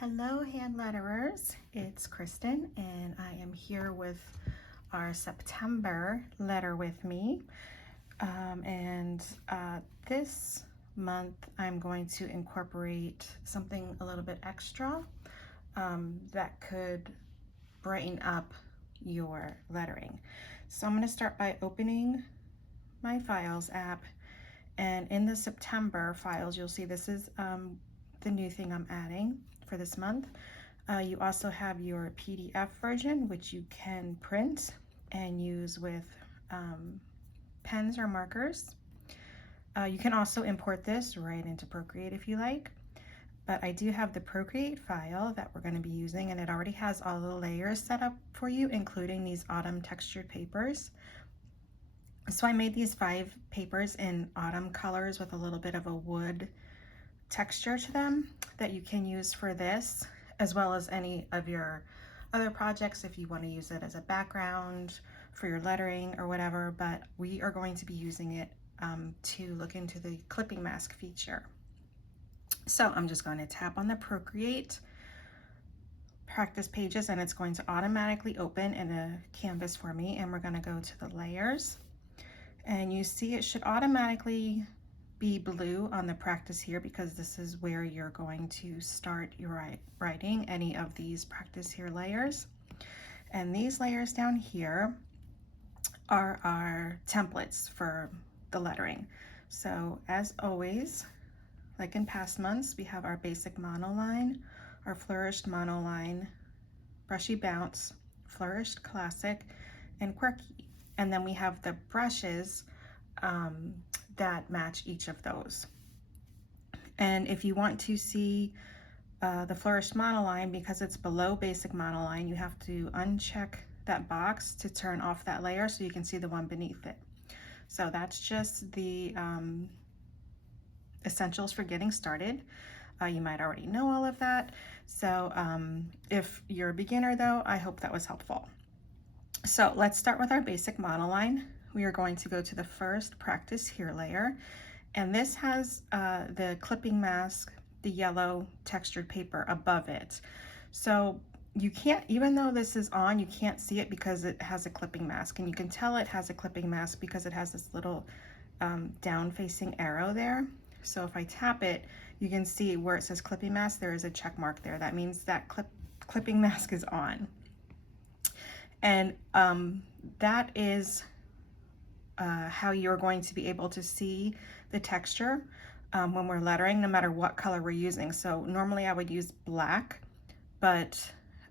Hello, hand letterers. It's Kristen, and I am here with our September letter with me. This month, I'm going to incorporate something a little bit extra that could brighten up your lettering. So I'm going to start by opening my Files app, and in the September files, you'll see this is the new thing I'm adding for this month. You also have your PDF version, which you can print and use with pens or markers. You can also import this right into Procreate if you like, but I do have the Procreate file that we're going to be using, and it already has all the layers set up for you, including these autumn textured papers. So I made these 5 papers in autumn colors with a little bit of a wood texture to them that you can use for this, as well as any of your other projects if you want to use it as a background for your lettering or whatever, but we are going to be using it to look into the clipping mask feature. So I'm just going to tap on the Procreate practice pages, and it's going to automatically open in a canvas for me, and we're going to go to the layers, and you see it should automatically be blue on the practice here because this is where you're going to start your writing any of these practice here layers. And these layers down here are our templates for the lettering. So as always, like in past months, we have our basic monoline, our flourished monoline, brushy bounce, flourished classic, and quirky. And then we have the brushes that match each of those. And if you want to see the flourished monoline, because it's below basic monoline, you have to uncheck that box to turn off that layer so you can see the one beneath it. So that's just the essentials for getting started. You might already know all of that. So if you're a beginner though, I hope that was helpful. So let's start with our basic monoline. We are going to go to the first practice here layer, and this has the clipping mask, the yellow textured paper above it. So you can't, even though this is on, you can't see it because it has a clipping mask, and you can tell it has a clipping mask because it has this little down facing arrow there. So if I tap it, you can see where it says clipping mask, there is a check mark there. That means that clipping mask is on. And that is how you're going to be able to see the texture when we're lettering, no matter what color we're using. So normally I would use black, but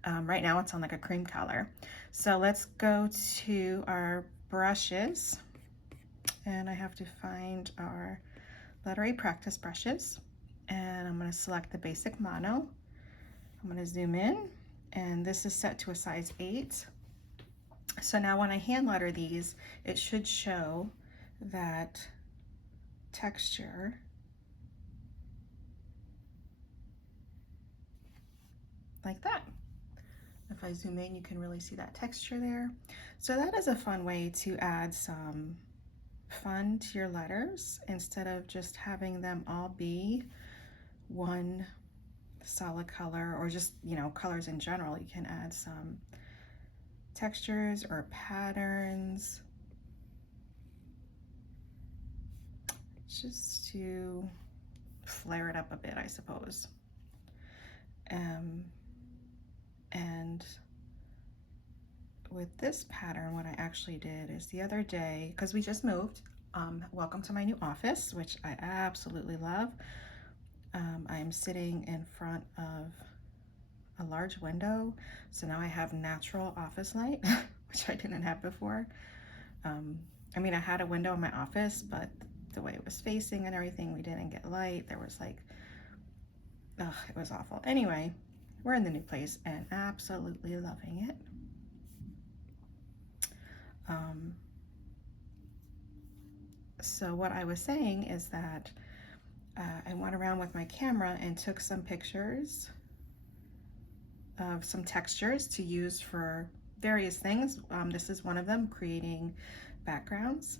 right now it's on like a cream color. So let's go to our brushes, and I have to find our lettering practice brushes, and I'm going to select the basic mono. I'm going to zoom in, and this is set to a size 8. So now when I hand letter these, it should show that texture like that. If I zoom in, you can really see that texture there. So that is a fun way to add some fun to your letters instead of just having them all be one solid color, or just, you know, colors in general. You can add some textures or patterns just to flare it up a bit, I suppose. And with this pattern, what I actually did is the other day, because we just moved, welcome to my new office, which I absolutely love. I'm sitting in front of a large window, so now I have natural office light, which I didn't have before. I mean, I had a window in my office, but the way it was facing and everything, we didn't get light. There was like, ugh, it was awful. Anyway, we're in the new place and absolutely loving it. So what I was saying is that I went around with my camera and took some pictures of some textures to use for various things. This is one of them, creating backgrounds.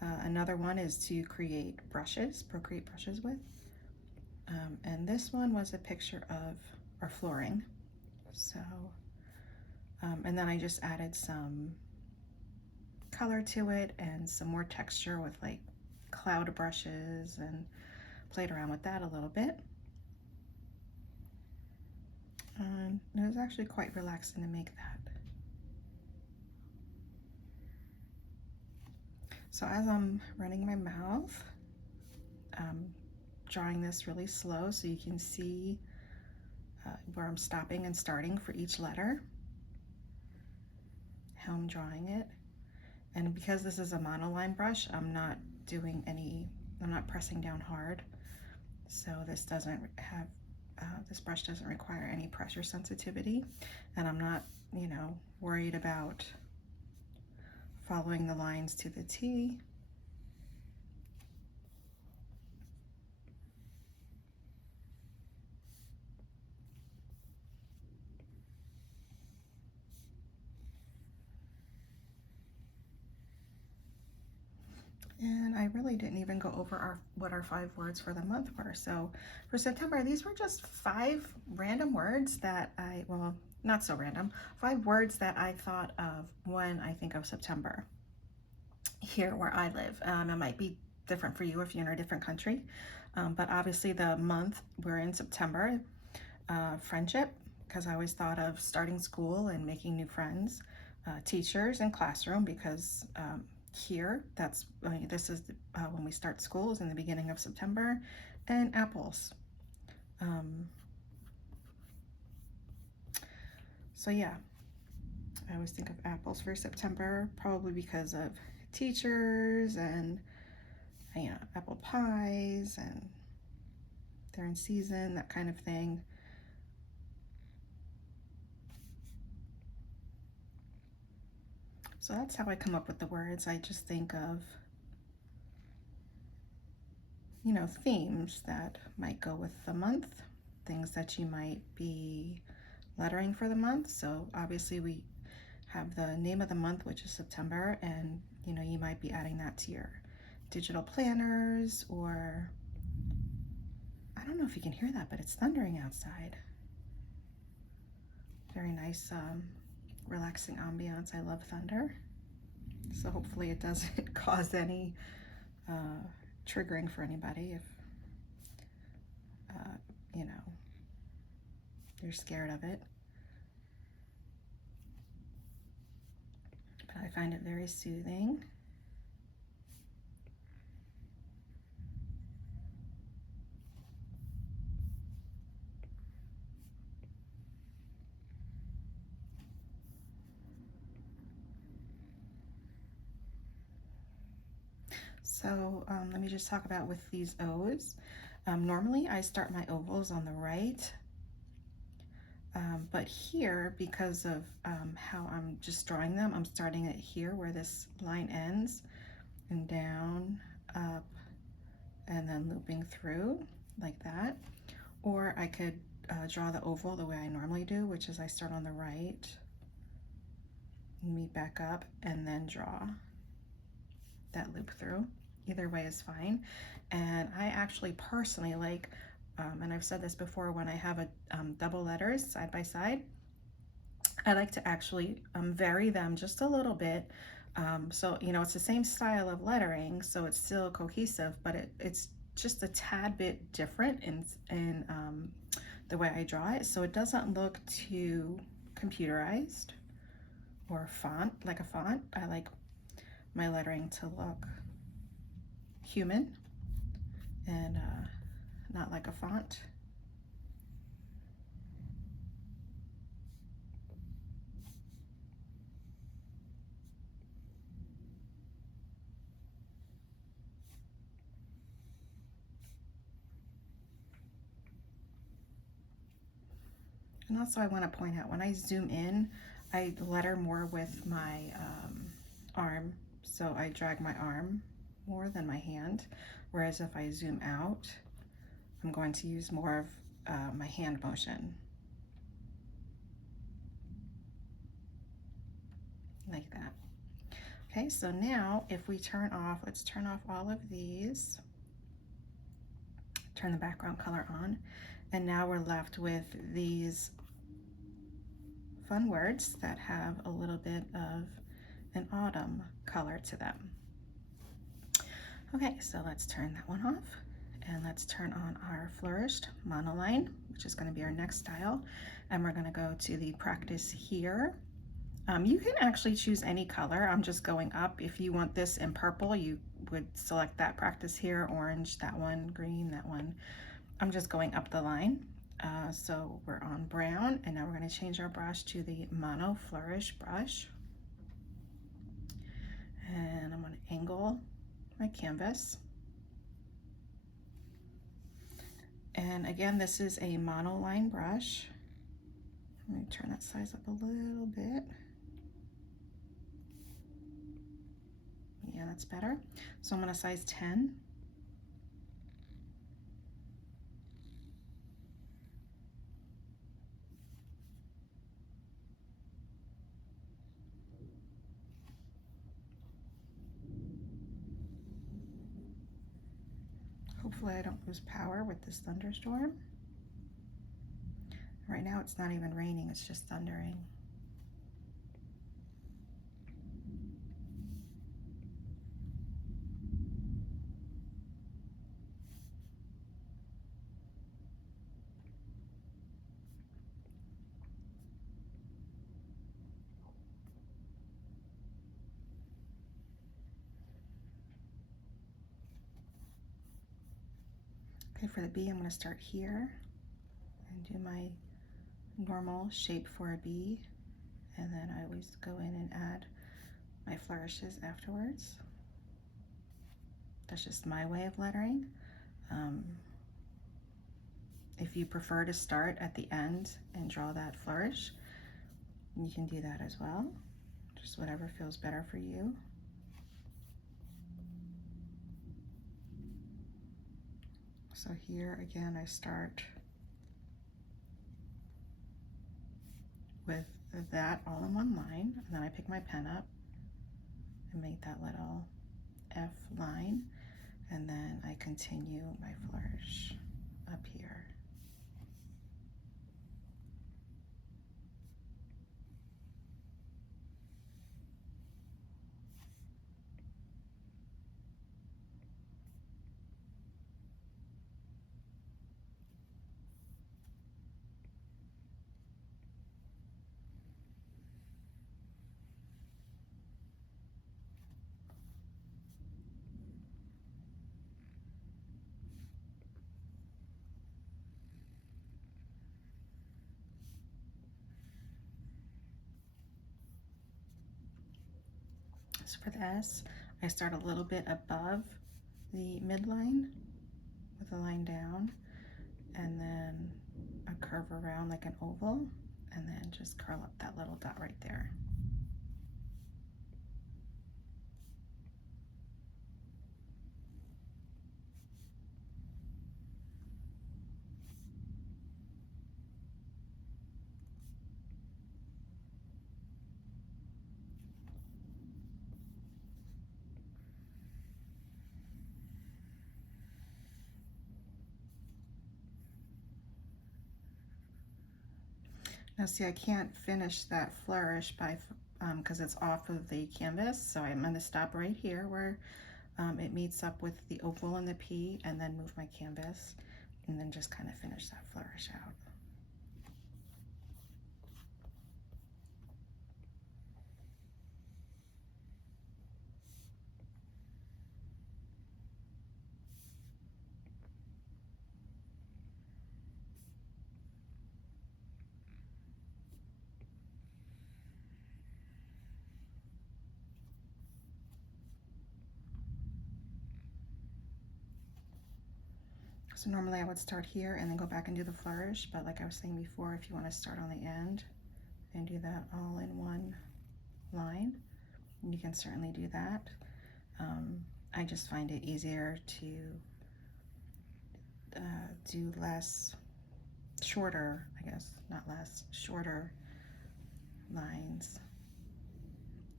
Another one is to create brushes, Procreate brushes with. And this one was a picture of or flooring. So, and then I just added some color to it and some more texture with like cloud brushes and played around with that a little bit. And it was actually quite relaxing to make that. So as I'm running my mouth, drawing this really slow so you can see where I'm stopping and starting for each letter, how I'm drawing it. And because this is a monoline brush, I'm not pressing down hard. So this doesn't have, this brush doesn't require any pressure sensitivity. And I'm not, you know, worried about following the lines to the T. And I really didn't even go over what our 5 words for the month were. So for September, these were just 5 random words that well, not so random, 5 words that I thought of when I think of September here where I live. It might be different for you if you're in a different country, but obviously the month we're in September, friendship, because I always thought of starting school and making new friends, teachers and classroom, because here this is when we start schools in the beginning of September, and apples. So yeah, I always think of apples for September, probably because of teachers and, you know, apple pies, and they're in season, that kind of thing. So that's how I come up with the words. I just think of, you know, themes that might go with the month, things that you might be lettering for the month. So obviously we have the name of the month, which is September, and you know, you might be adding that to your digital planners, or I don't know if you can hear that, but it's thundering outside. Very nice, relaxing ambiance. I love thunder. So hopefully it doesn't cause any triggering for anybody if, you know, you're scared of it. But I find it very soothing. So let me just talk about with these O's. Normally I start my ovals on the right, but here, because of how I'm just drawing them, I'm starting it here where this line ends, and down, up, and then looping through like that. Or I could draw the oval the way I normally do, which is I start on the right, meet back up, and then draw that loop through. Either way is fine. And I actually personally like, and I've said this before, when I have a double letters side by side, I like to actually vary them just a little bit. So, you know, it's the same style of lettering, so it's still cohesive, but it's just a tad bit different in the way I draw it. So it doesn't look too computerized or like a font. I like my lettering to look human and not like a font. And also I want to point out, when I zoom in, I letter more with my arm. So I drag my arm more than my hand. Whereas if I zoom out, I'm going to use more of my hand motion. Like that. Okay, so now if we let's turn off all of these, turn the background color on, And now we're left with these fun words that have a little bit of an autumn color to them. Okay, so let's turn that one off, and let's turn on our Flourished Monoline, which is going to be our next style, and we're going to go to the practice here. You can actually choose any color. I'm just going up. If you want this in purple, you would select that practice here, orange, that one, green, that one. I'm just going up the line. So we're on brown, and now we're going to change our brush to the Mono Flourish brush. And I'm going to angle my canvas. And again, this is a monoline brush. Let me turn that size up a little bit. Yeah, that's better. So I'm going to size 10. Hopefully I don't lose power with this thunderstorm. Right now it's not even raining, it's just thundering. Okay, for the bee, I'm going to start here and do my normal shape for a bee, and then I always go in and add my flourishes afterwards. That's just my way of lettering. If you prefer to start at the end and draw that flourish, you can do that as well. Just whatever feels better for you. So here again, I start with that all in one line, and then I pick my pen up and make that little F line, and then I continue my flourish up here. So for the S, I start a little bit above the midline with a line down, and then a curve around like an oval, and then just curl up that little dot right there. Now see, I can't finish that flourish by because it's off of the canvas, so I'm going to stop right here where it meets up with the oval and the P, and then move my canvas, and then just kind of finish that flourish out. So normally I would start here and then go back and do the flourish, but like I was saying before, if you want to start on the end and do that all in one line, you can certainly do that. I just find it easier to do shorter lines,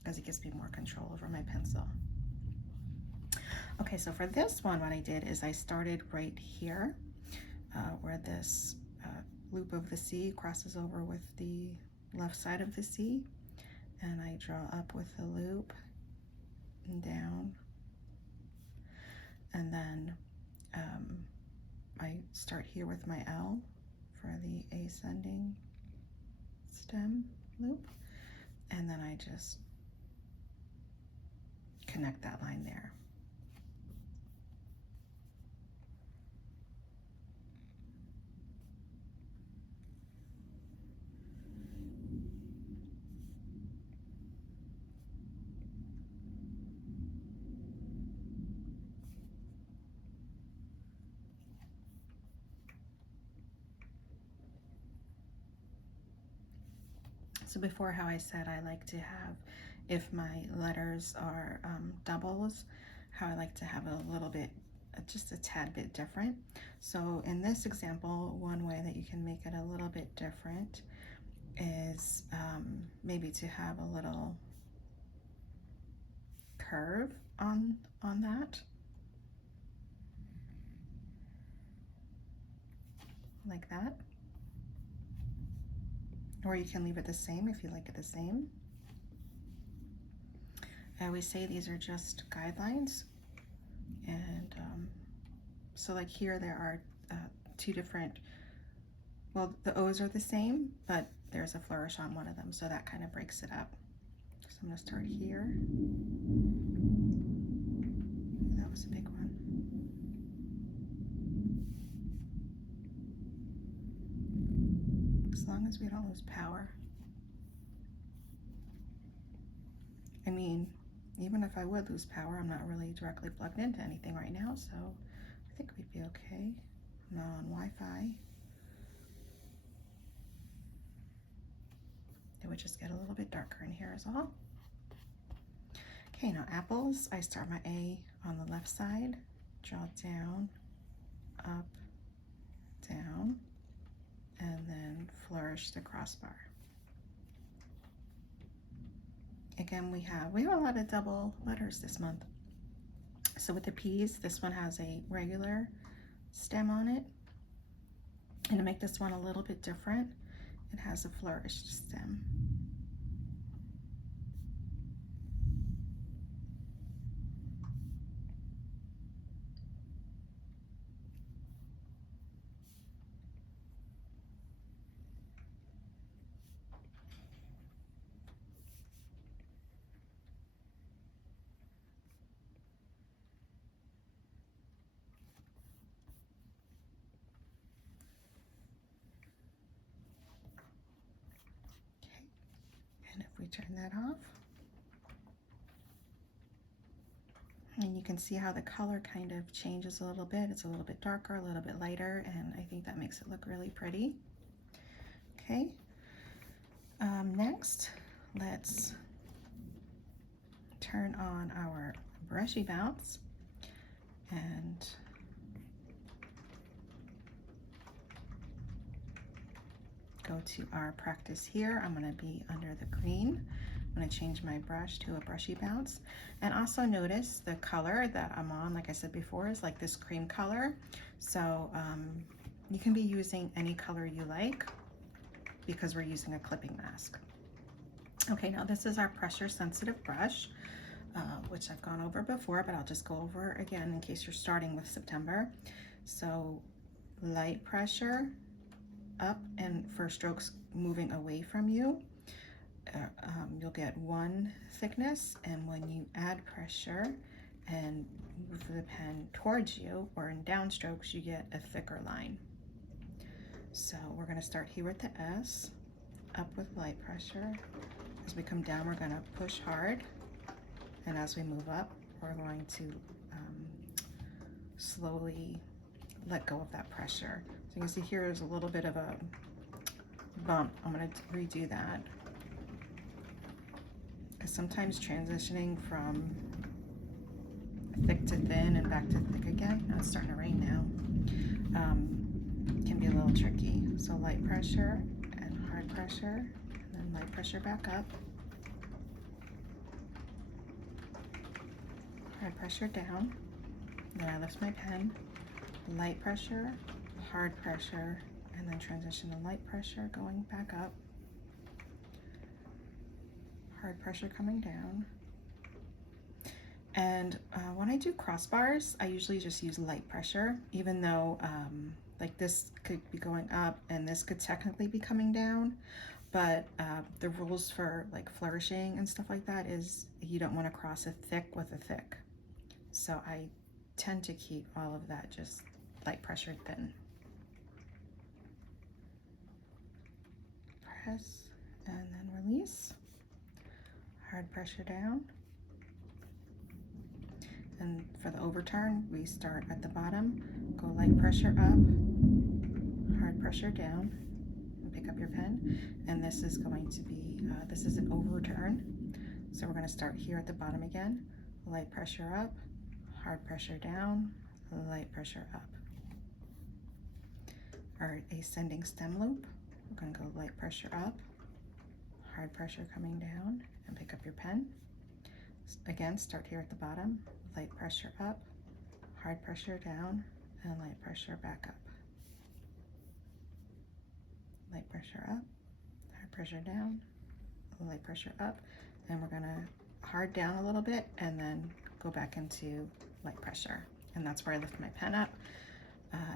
because it gives me more control over my pencil. Okay, so for this one, what I did is I started right here where this loop of the C crosses over with the left side of the C, and I draw up with the loop and down, and then I start here with my L for the ascending stem loop, and then I just connect that line there. So before, how I said I like to have, if my letters are doubles, how I like to have it a little bit, just a tad bit different. So in this example, one way that you can make it a little bit different is maybe to have a little curve on that, like that. Or you can leave it the same if you like it the same. I always say these are just guidelines, and so like here there are two different, well, the O's are the same, but there's a flourish on one of them, so that kind of breaks it up. So I'm going to start here. That was a big one. As long as we don't lose power. I mean, even if I would lose power, I'm not really directly plugged into anything right now, so I think we'd be okay. I'm not on Wi-Fi. It would just get a little bit darker in here is all. Okay, now apples, I start my A on the left side, draw down, up, down, and then flourish the crossbar. Again, we have a lot of double letters this month. So with the P's, this one has a regular stem on it. And to make this one a little bit different, it has a flourished stem. And if we turn that off, and you can see how the color kind of changes a little bit. It's a little bit darker, a little bit lighter, and I think that makes it look really pretty. Okay, next, let's turn on our brushy bounce and go to our practice here. I'm going to be under the green. I'm going to change my brush to a brushy bounce. And also notice the color that I'm on, like I said before, is like this cream color. So you can be using any color you like because we're using a clipping mask. Okay, now this is our pressure sensitive brush, which I've gone over before, but I'll just go over again in case you're starting with September. So light pressure up, and for strokes moving away from you, you'll get one thickness, and when you add pressure and move the pen towards you or in downstrokes, you get a thicker line. So we're going to start here with the S, up with light pressure. As we come down, we're going to push hard, and as we move up, we're going to slowly let go of that pressure. So you can see here there's a little bit of a bump. I'm going to redo that, because sometimes transitioning from thick to thin and back to thick again, now it's starting to rain now, can be a little tricky. So light pressure and hard pressure, and then light pressure back up, hard pressure down, then I lift my pen, light pressure, hard pressure, and then transition to light pressure going back up, hard pressure coming down. And when I do crossbars, I usually just use light pressure, even though like this could be going up and this could technically be coming down. But the rules for like flourishing and stuff like that is you don't want to cross a thick with a thick. So I tend to keep all of that just light pressured thin. Press and then release. Hard pressure down. And for the overturn, we start at the bottom, go light pressure up, hard pressure down, and pick up your pen. And this is going to be, this is an overturn. So we're going to start here at the bottom again, light pressure up, hard pressure down, light pressure up. Our ascending stem loop, we're going to go light pressure up, hard pressure coming down, and pick up your pen. Again, start here at the bottom, light pressure up, hard pressure down, and light pressure back up. Light pressure up, hard pressure down, light pressure up, and we're gonna hard down a little bit and then go back into light pressure. And that's where I lift my pen up.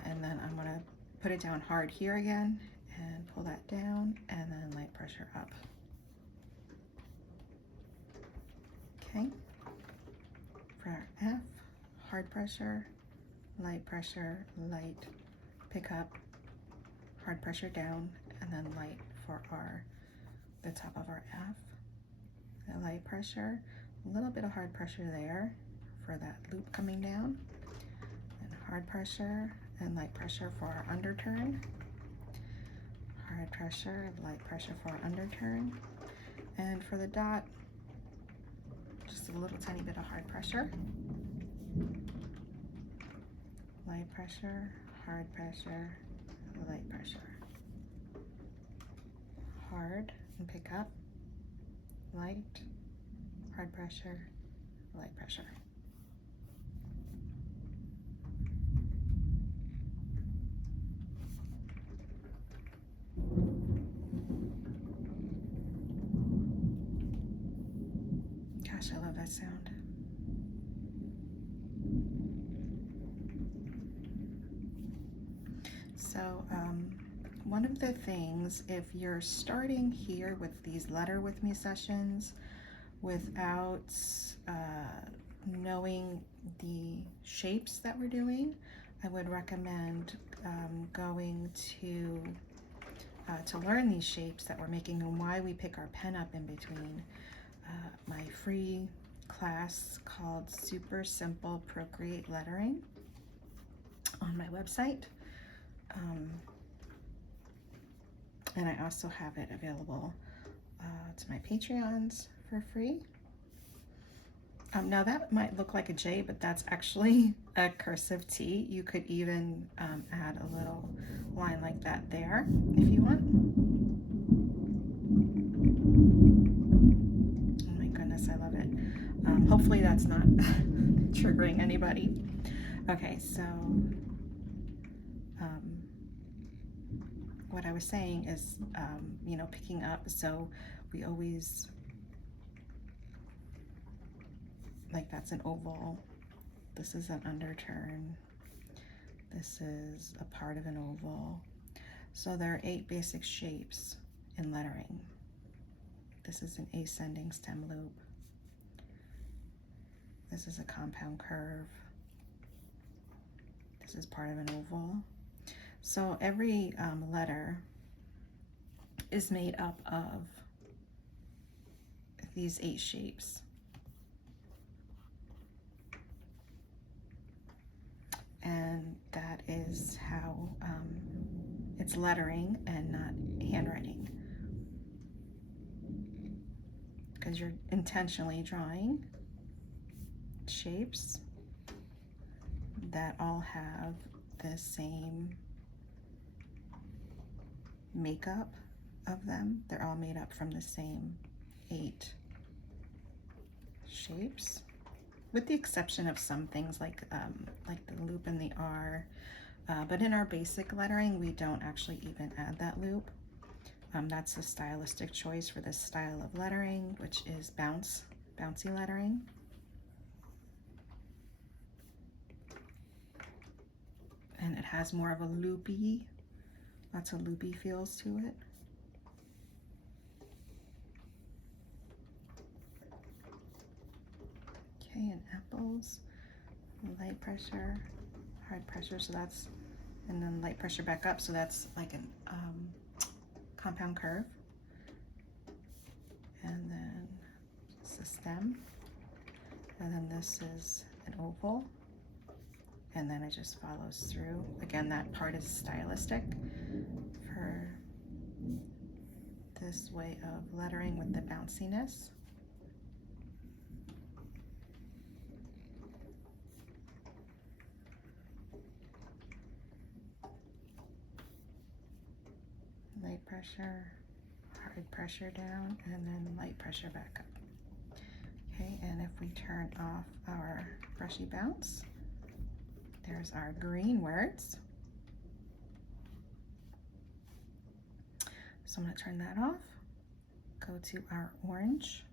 And then I'm gonna put it down hard here again and pull that down and then light pressure up. Okay. For our F, hard pressure, light, light, pick up, hard pressure down, and then light for the top of our F. The light pressure, a little bit of hard pressure there for that loop coming down, and hard pressure and light pressure for our underturn. Hard pressure, light pressure for our underturn. And for the dot, just a little tiny bit of hard pressure. Light pressure, hard pressure, light pressure. Hard and pick up, light, hard pressure, light pressure. Gosh, I love that sound. So one of the things, if you're starting here with these Letter With Me sessions without knowing the shapes that we're doing, I would recommend going to learn these shapes that we're making and why we pick our pen up in between. My free class called Super Simple Procreate Lettering on my website. And I also have it available to my Patreons for free. Now that might look like a J, but that's actually a cursive T. You could even add a little line like that there if you want. Oh my goodness, I love it. Hopefully that's not triggering anybody. Okay, so what I was saying is, you know, picking up, so we always, like that's an oval, this is an underturn, this is a part of an oval. So there are 8 basic shapes in lettering. This is an ascending stem loop. This is a compound curve. This is part of an oval. So every letter is made up of these 8 shapes. And that is how it's lettering and not handwriting. Because you're intentionally drawing shapes that all have the same makeup of them. They're all made up from the same 8 shapes, with the exception of some things like the loop and the R. But in our basic lettering, we don't actually even add that loop. That's a stylistic choice for this style of lettering, which is bouncy lettering. And it has more of a loopy, lots of loopy feels to it. Okay, and apples, light pressure, hard pressure, so that's, and then light pressure back up, so that's like an compound curve. And then it's a stem, and then this is an oval, and then it just follows through. Again, that part is stylistic for this way of lettering with the bounciness. Light pressure, hard pressure down, and then light pressure back up. Okay, and if we turn off our brushy bounce, there's our green words. So I'm going to turn that off, go to our orange,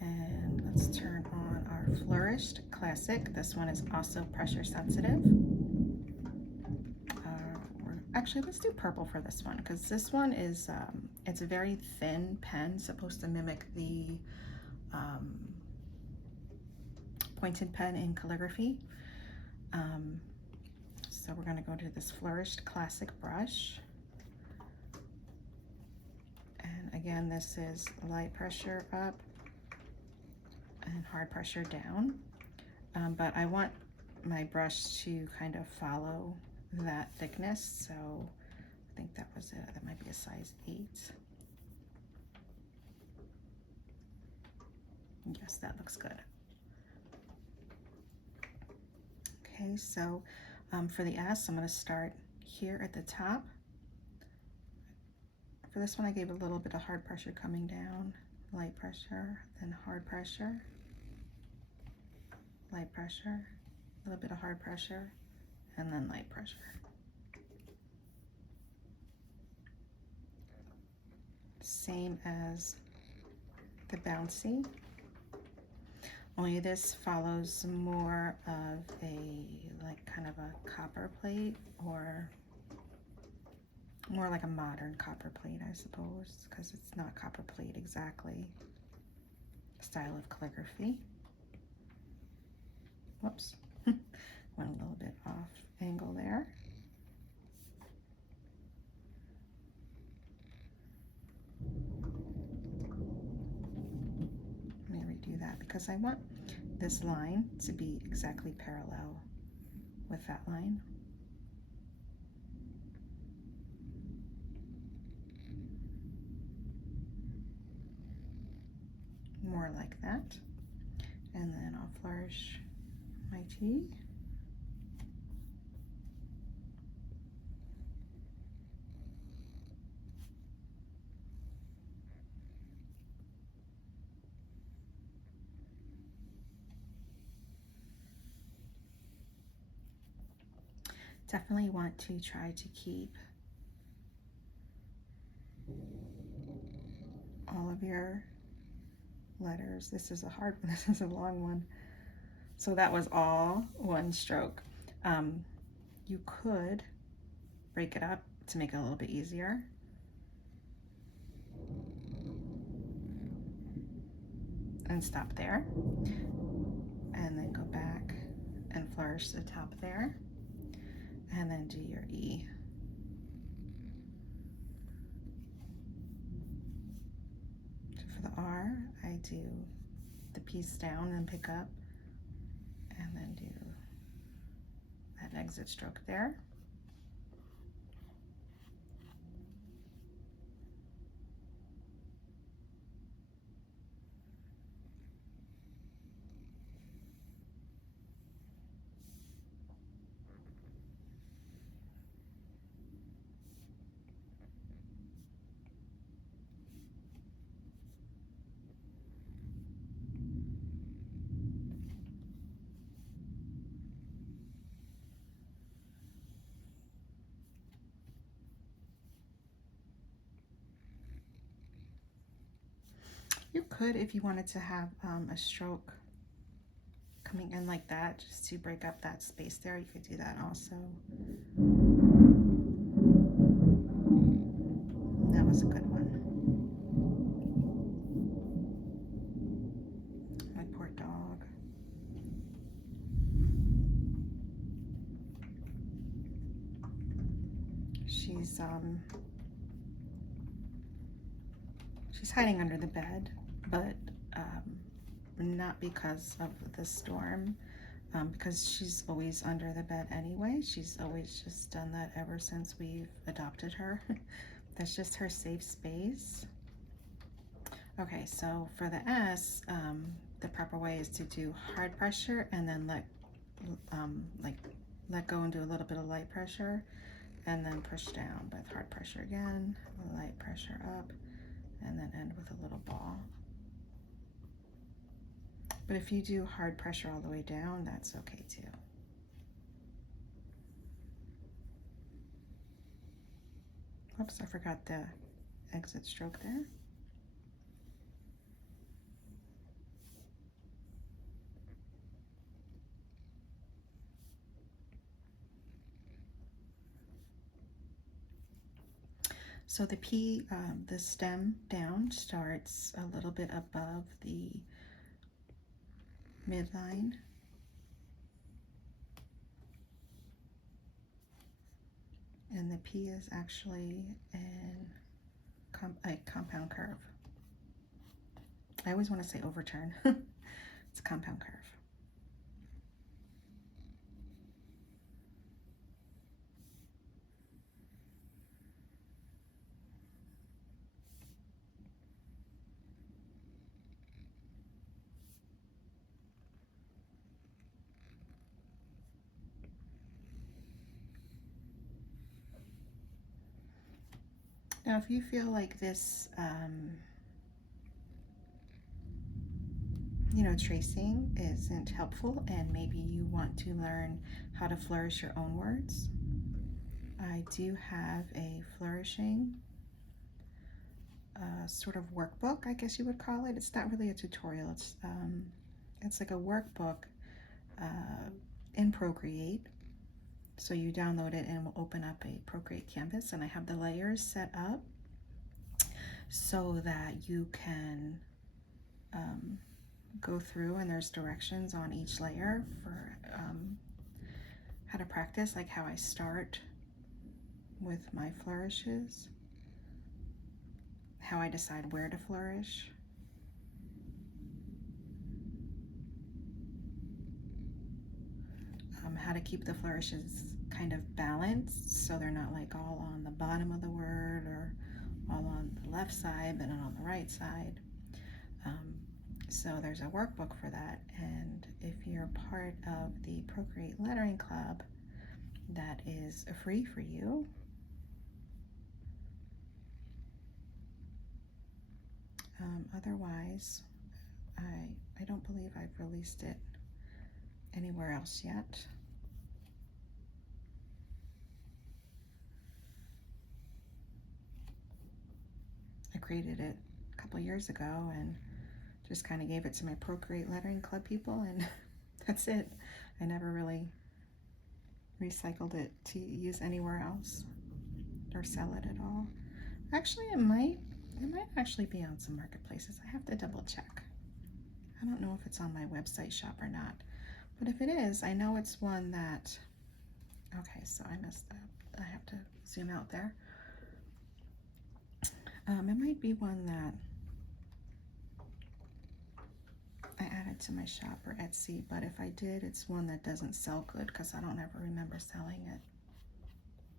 and let's turn on our Flourished Classic. This one is also pressure sensitive. Actually, let's do purple for this one, because this one is, it's a very thin pen, supposed to mimic the pointed pen in calligraphy. So we're going to go to this Flourished Classic brush. And again, this is light pressure up and hard pressure down. But I want my brush to kind of follow that thickness, so I think that was it. That might be a size 8. Yes, that looks good. Okay, so for the S, I'm going to start here at the top. For this one, I gave a little bit of hard pressure coming down, light pressure, then hard pressure, light pressure, a little bit of hard pressure, and then light pressure. Same as the bouncy, only this follows more of a, like kind of a copper plate, or more like a modern copper plate, I suppose, because it's not copper plate exactly. Style of calligraphy. Whoops, went a little bit off angle there. Let me redo that because I want this line to be exactly parallel with that line. More like that. And then I'll flourish my T. Definitely want to try to keep all of your letters. This is a hard one, this is a long one. So that was all one stroke. You could break it up to make it a little bit easier. And stop there. And then go back and flourish the top there. And then do your E. So for the R, I do the piece down and pick up, and then do that exit stroke there. You could, if you wanted to have a stroke coming in like that, just to break up that space there, you could do that also. That was a good one. My poor dog. She's hiding under the bed, but not because of the storm, because she's always under the bed anyway. She's always just done that ever since we've adopted her. That's just her safe space. Okay, so for the S, the proper way is to do hard pressure and then let go and do a little bit of light pressure, and then push down with hard pressure again, light pressure up, and then end with a little ball. But if you do hard pressure all the way down, that's okay too. Oops, I forgot the exit stroke there. So the P, the stem down starts a little bit above the midline. And the P is actually a compound curve. I always want to say overturn. It's a compound curve. Now, if you feel like this, tracing isn't helpful and maybe you want to learn how to flourish your own words, I do have a flourishing sort of workbook, I guess you would call it. It's not really a tutorial. It's like a workbook in Procreate. So you download it and it will open up a Procreate canvas, and I have the layers set up so that you can go through, and there's directions on each layer for how to practice, like how I start with my flourishes, how I decide where to flourish, how to keep the flourishes kind of balanced so they're not like all on the bottom of the word or all on the left side but not on the right side. So there's a workbook for that, and if you're part of the Procreate Lettering Club, that is free for you. Otherwise, I don't believe I've released it anywhere else yet. I created it a couple years ago and just kind of gave it to my Procreate Lettering Club people, and that's it. I never really recycled it to use anywhere else or sell it at all. Actually, it might actually be on some marketplaces. I have to double check. I don't know if it's on my website shop or not, but if it is, I know it's one that, okay, so I messed up. I have to zoom out there. It might be one that I added to my shop or Etsy, but if I did, it's one that doesn't sell good because I don't ever remember selling it,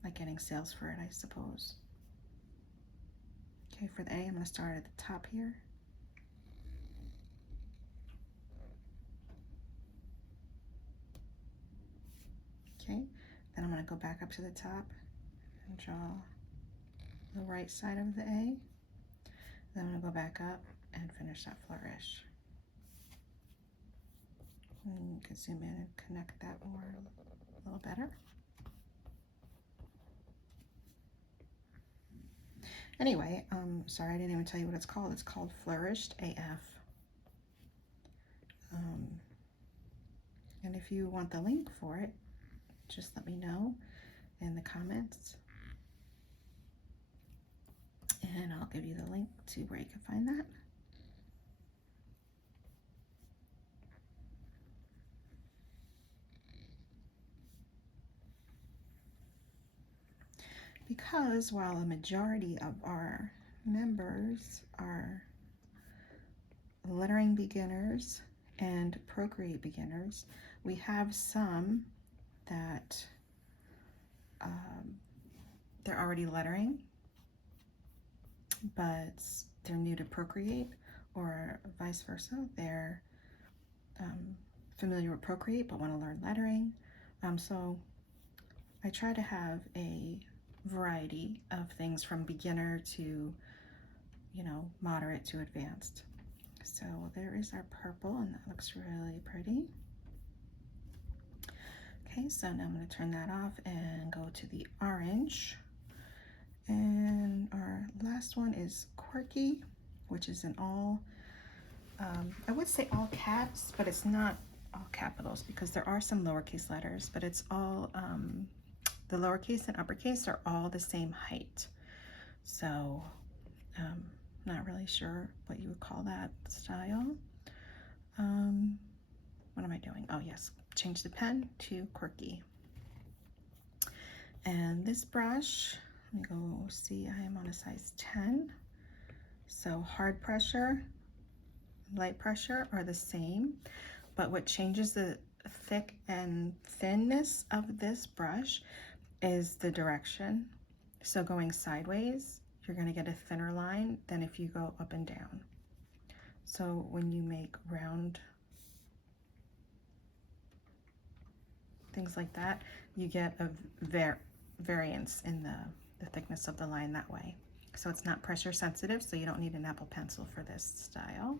like getting sales for it, I suppose. Okay, for the A, I'm going to start at the top here. Okay, then I'm going to go back up to the top and draw the right side of the A. Then I'm going to go back up and finish that flourish. And you can zoom in and connect that more a little better. Anyway, sorry, I didn't even tell you what it's called. It's called Flourished AF. And if you want the link for it, just let me know in the comments. And I'll give you the link to where you can find that. Because while a majority of our members are lettering beginners and Procreate beginners, we have some that they're already lettering, but they're new to Procreate, or vice versa. They're familiar with Procreate but want to learn lettering. So I try to have a variety of things from beginner to, you know, moderate to advanced. So there is our purple, and that looks really pretty. Okay, so now I'm going to turn that off and go to the orange. And our last one is Quirky, which is in all, I would say all caps, but it's not all capitals because there are some lowercase letters, but it's all, the lowercase and uppercase are all the same height. So, not really sure what you would call that style. What am I doing? Oh yes, change the pen to Quirky. And this brush, let me go see, I am on a size 10. So hard pressure, light pressure are the same, but what changes the thick and thinness of this brush is the direction. So going sideways, you're going to get a thinner line than if you go up and down. So when you make round things like that, you get a variance in the thickness of the line that way. So it's not pressure sensitive, so you don't need an Apple Pencil for this style.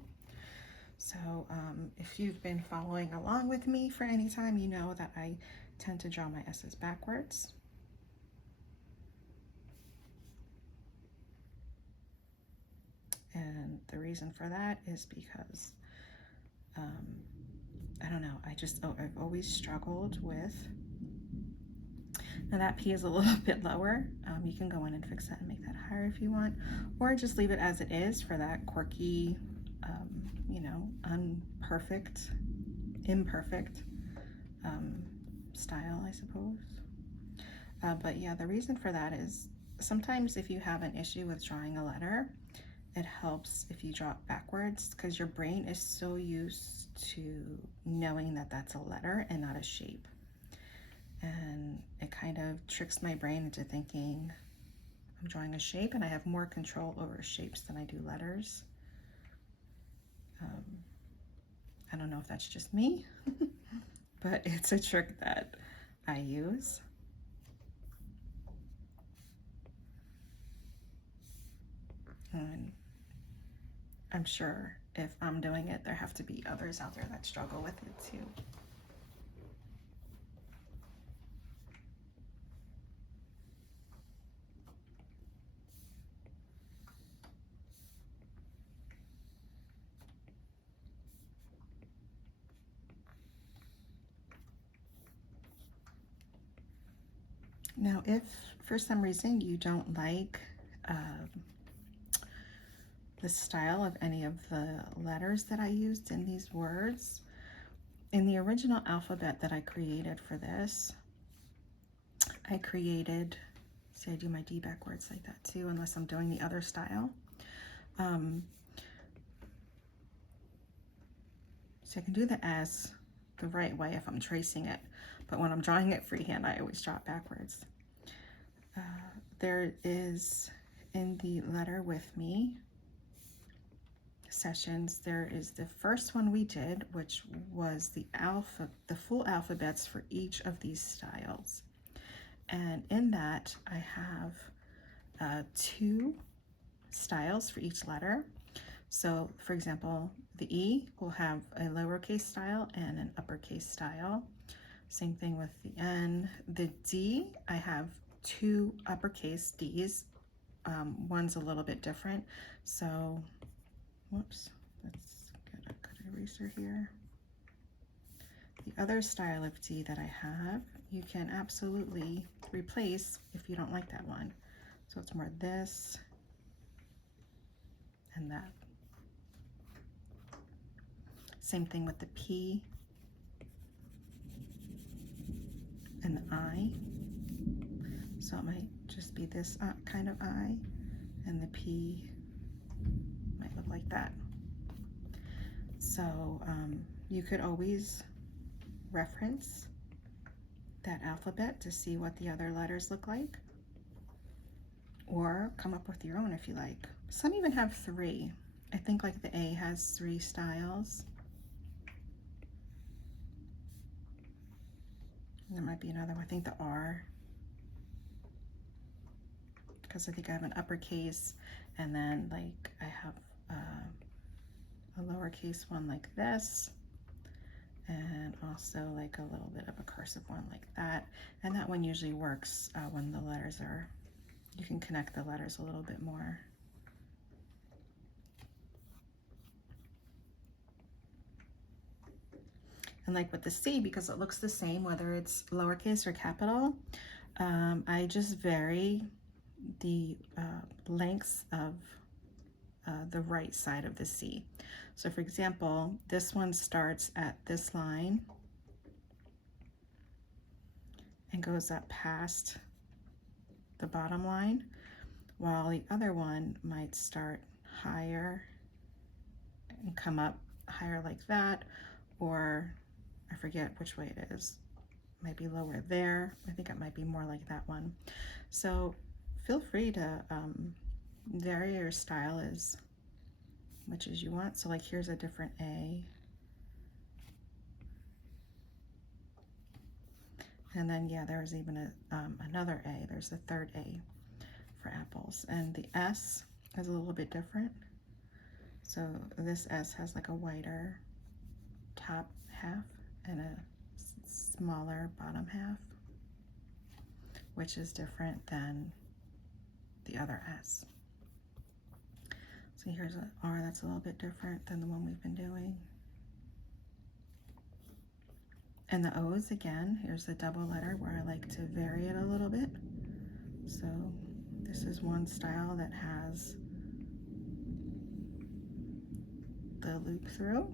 So if you've been following along with me for any time, you know that I tend to draw my S's backwards. And the reason for that is because, I don't know, I've always struggled with, now that P is a little bit lower. You can go in and fix that and make that higher if you want, or just leave it as it is for that quirky, you know, imperfect style, I suppose. But yeah, the reason for that is sometimes if you have an issue with drawing a letter, it helps if you draw it backwards because your brain is so used to knowing that that's a letter and not a shape. And it kind of tricks my brain into thinking I'm drawing a shape, and I have more control over shapes than I do letters. I don't know if that's just me, but it's a trick that I use. And I'm sure if I'm doing it, there have to be others out there that struggle with it too. Now, if for some reason you don't like the style of any of the letters that I used in these words, in the original alphabet that I created for this, I created, see, I do my D backwards like that too, unless I'm doing the other style. So I can do the S the right way if I'm tracing it, but when I'm drawing it freehand, I always draw it backwards. There is, in the Letter With Me sessions, there is the first one we did, which was the full alphabets for each of these styles. And in that, I have 2 styles for each letter. So, for example, the E will have a lowercase style and an uppercase style. Same thing with the N. The D, I have 2 uppercase Ds one's a little bit different. So, whoops, let's get a good eraser here. The other style of D that I have, you can absolutely replace if you don't like that one. So it's more this and that. Same thing with the P and the I. So it might just be this kind of I, and the P might look like that. So you could always reference that alphabet to see what the other letters look like, or come up with your own if you like. Some even have 3. I think like the A has 3 styles. There might be another one, I think the R, because I think I have an uppercase, and then like I have a lowercase one like this, and also like a little bit of a cursive one like that. And that one usually works when the letters are, you can connect the letters a little bit more. And like with the C, because it looks the same whether it's lowercase or capital, I just vary the lengths of the right side of the C. So for example, this one starts at this line and goes up past the bottom line, while the other one might start higher and come up higher like that, or I forget which way it is. Might be lower there. I think it might be more like that one. So feel free to vary your style as much as you want. So like here's a different A. And then yeah, there's even another A. There's the third A for apples. And the S is a little bit different. So this S has like a wider top half and a smaller bottom half, which is different than the other S. So here's an R that's a little bit different than the one we've been doing. And the O's, again, here's the double letter where I like to vary it a little bit. So this is one style that has the loop through,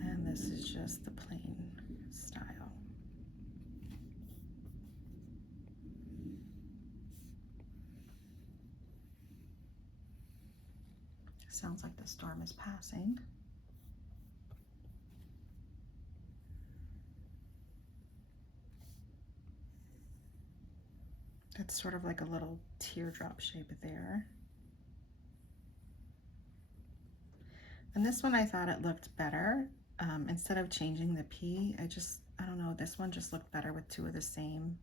and this is just the plain style. Sounds like the storm is passing. It's sort of like a little teardrop shape there. And this one I thought it looked better. Instead of changing the P, I don't know, this one just looked better with 2 of the same.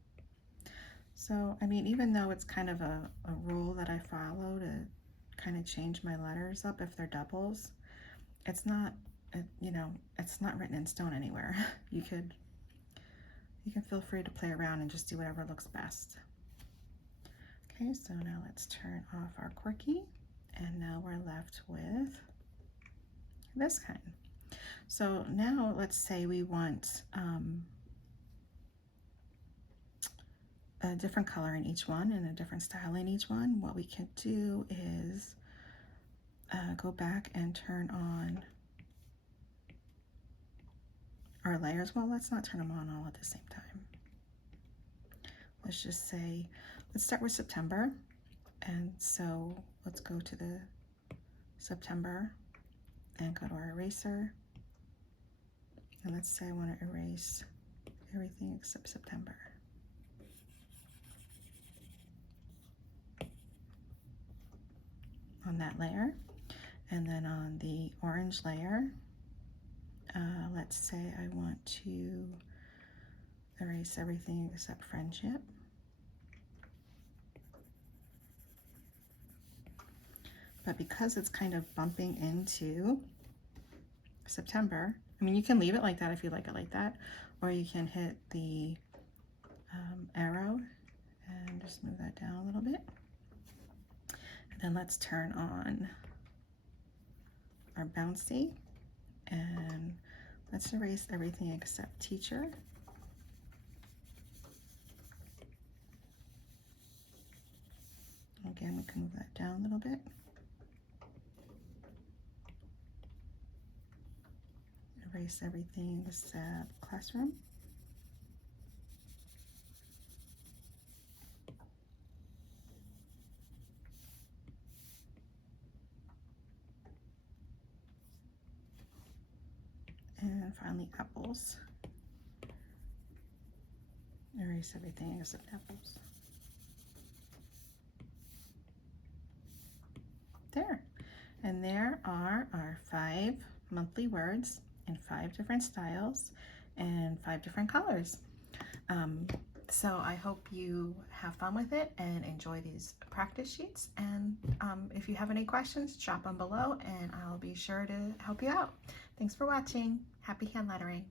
So, I mean, even though it's kind of a rule that I follow to kind of change my letters up if they're doubles, it's not, you know, it's not written in stone anywhere. You can feel free to play around and just do whatever looks best. Okay, so now let's turn off our Quirky, and now we're left with this kind. So now let's say we want a different color in each one and a different style in each one. What we can do is go back and turn on our layers. Well, let's not turn them on all at the same time. Let's just say, let's start with September. And so let's go to the September and go to our eraser. And let's say I want to erase everything except September. On that layer. And then on the orange layer, let's say I want to erase everything except friendship. But because it's kind of bumping into September, I mean, you can leave it like that if you like it like that, or you can hit the arrow and just move that down a little bit. And let's turn on our bouncy, and let's erase everything except teacher. Again, we can move that down a little bit. Erase everything except classroom. And finally, apples. Erase everything except apples. There. And there are our 5 monthly words in 5 different styles and 5 different colors. So I hope you have fun with it and enjoy these practice sheets. And if you have any questions, drop them below and I'll be sure to help you out. Thanks for watching. Happy hand lettering.